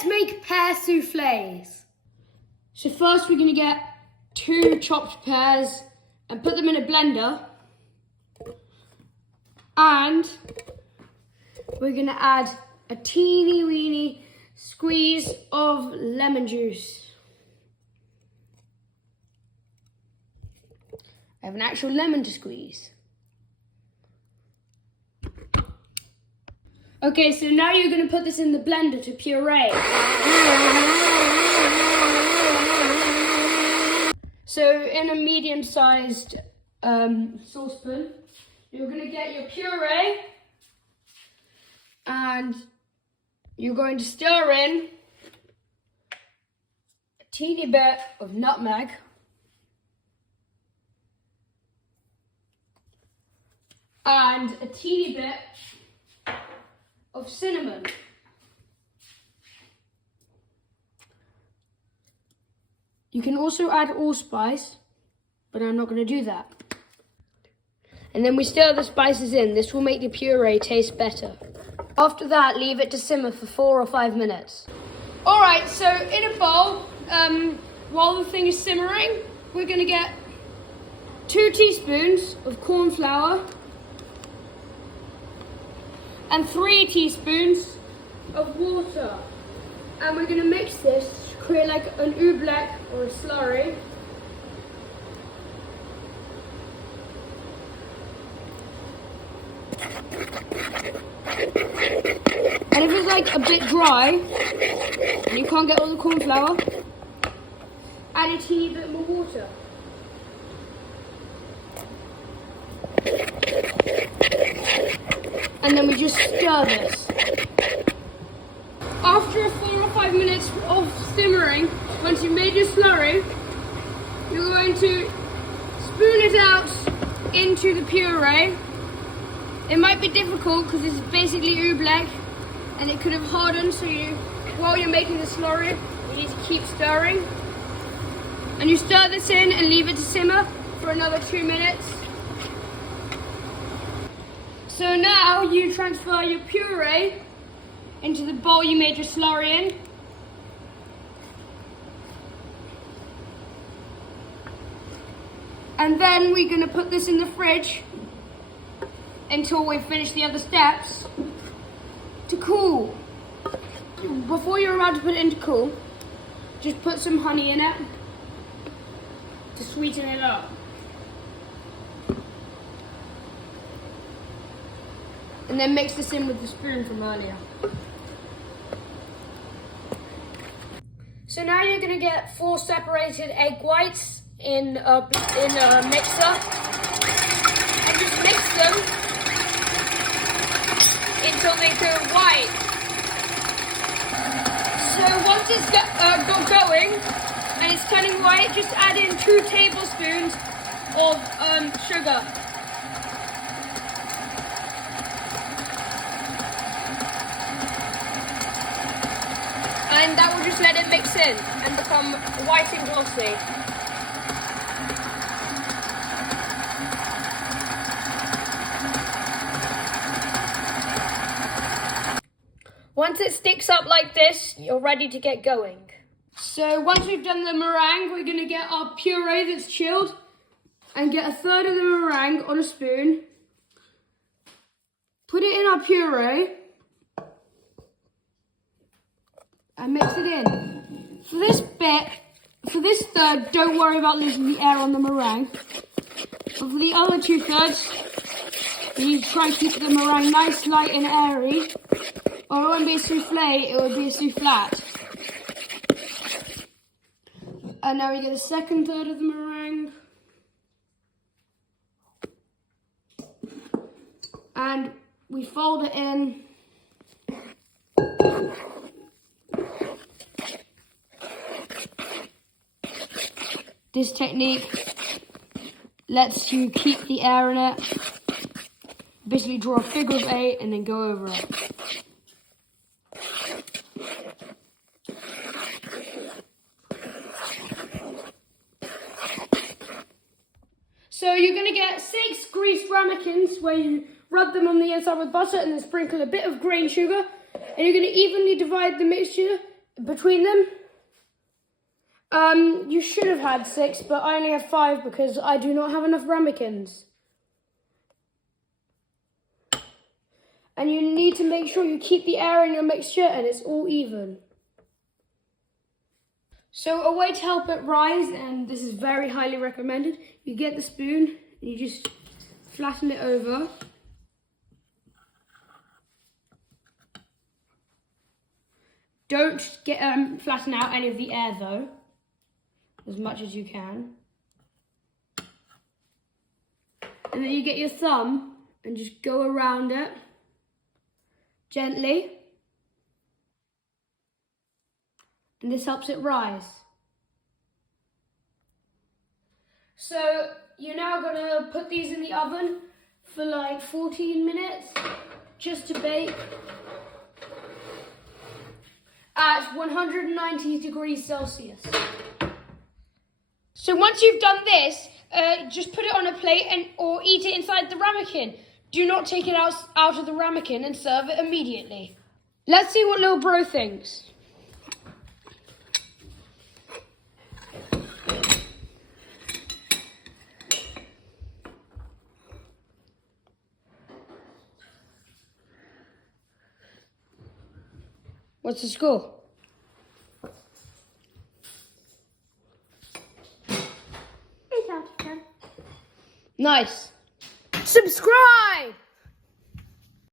let's make pear soufflés. So first we're going to get 2 chopped pears and put them in a blender. And we're going to add a teeny weeny squeeze of lemon juice. I have an actual lemon to squeeze. Okay, so now you're going to put this in the blender to puree. So in a medium-sized saucepan, you're going to get your puree and you're going to stir in a teeny bit of nutmeg, and a teeny bit of cinnamon. You can also add allspice, but I'm not going to do that. And then we stir the spices in. This will make the puree taste better. After that, leave it to simmer for 4 or 5 minutes. Alright, so in a bowl, while the thing is simmering, we're going to get 2 teaspoons of corn flour and 3 teaspoons of water. And we're going to mix this to create like an oobleck or a slurry. And if it's like a bit dry and you can't get all the corn flour, add a teeny bit more water. And then we just stir this. After 4 or 5 minutes of simmering, once you've made your slurry, you're going to spoon it out into the puree. It might be difficult because it's basically oobleck and it could have hardened, so while you're making the slurry, you need to keep stirring. And you stir this in and leave it to simmer for another 2 minutes. So now you transfer your puree into the bowl you made your slurry in. And then we're going to put this in the fridge until we've finished the other steps to cool. Before you're about to put it into cool, just put some honey in it to sweeten it up. And then mix this in with the spoon from earlier. So now you're going to get 4 separated egg whites in a mixer and just mix them until they turn white. So once it's got going and it's turning white, just add in 2 tablespoons of sugar. And that will just let it mix in and become white and glossy. Once it sticks up like this, you're ready to get going. So once we've done the meringue, we're going to get our puree that's chilled and get 1/3 of the meringue on a spoon. Put it in our puree and mix it in. For this third, don't worry about losing the air on the meringue. But for the other 2/3, you need to try and keep the meringue nice, light and airy. Or it won't be a soufflé, it will be a soufflat. And now we get the second third of the meringue. And we fold it in. This technique lets you keep the air in it. Basically draw a figure of 8 and then go over it. So you're going to get 6 greased ramekins where you rub them on the inside with butter and then sprinkle a bit of grain sugar. And you're going to evenly divide the mixture between them. You should have had 6, but I only have 5 because I do not have enough ramekins. And you need to make sure you keep the air in your mixture and it's all even. So a way to help it rise, and this is very highly recommended, you get the spoon and you just flatten it over. Don't flatten out any of the air though, as much as you can. And then you get your thumb and just go around it gently. And this helps it rise. So you're now gonna put these in the oven for like 14 minutes just to bake at 190 degrees Celsius. So once you've done this, just put it on a plate or eat it inside the ramekin. Do not take it out of the ramekin and serve it immediately. Let's see what little bro thinks. What's the score? 8 out of 10. Nice. Subscribe!